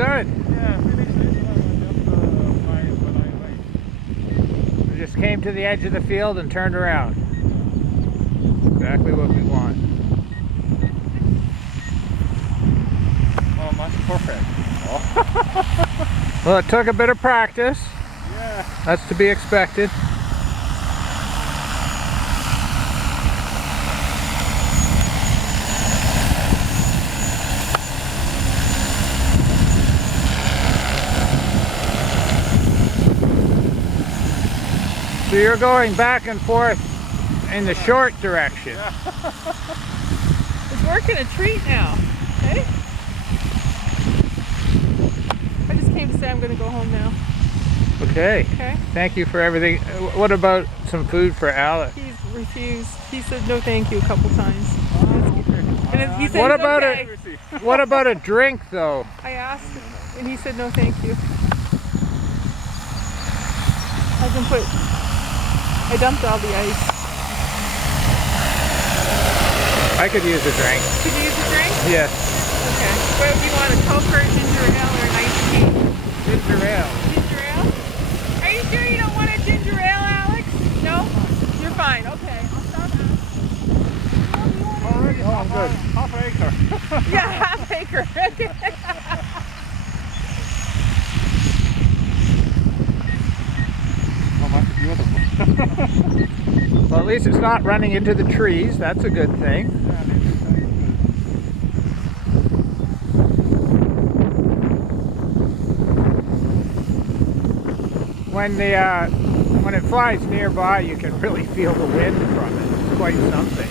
good. Yeah, finished it. We just came to the edge of the field and turned around. Exactly what we want. Almost perfect. Oh. Well, it took a bit of practice. Yeah. That's to be expected. So you're going back and forth in the short direction. Yeah. It's working a treat now. Okay? I just came to say I'm going to go home now. Okay. Okay? Thank you for everything. What about some food for Alex? He's refused. He said no thank you a couple times. And he said What it's about okay. What about a drink, though? I asked and he said no thank you. I dumped all the ice. I could use a drink. Could you use a drink? Yes. Okay. What do you want, a Coke or a ginger ale or an iced tea? Ginger ale. Ginger ale? Are you sure you don't want a ginger ale, Alex? No? You're fine. Okay. I'll stop asking. Already? Oh, I'm good. Half acre. Yeah, half acre. Oh, that's beautiful. Well, at least it's not running into the trees. That's a good thing. Yeah, this is very good. When it flies nearby, you can really feel the wind from it. It's quite something.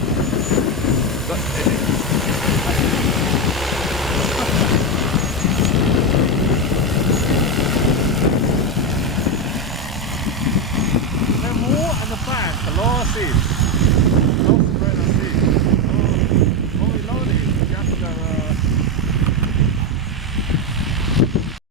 The moon and the plants, the lower seas.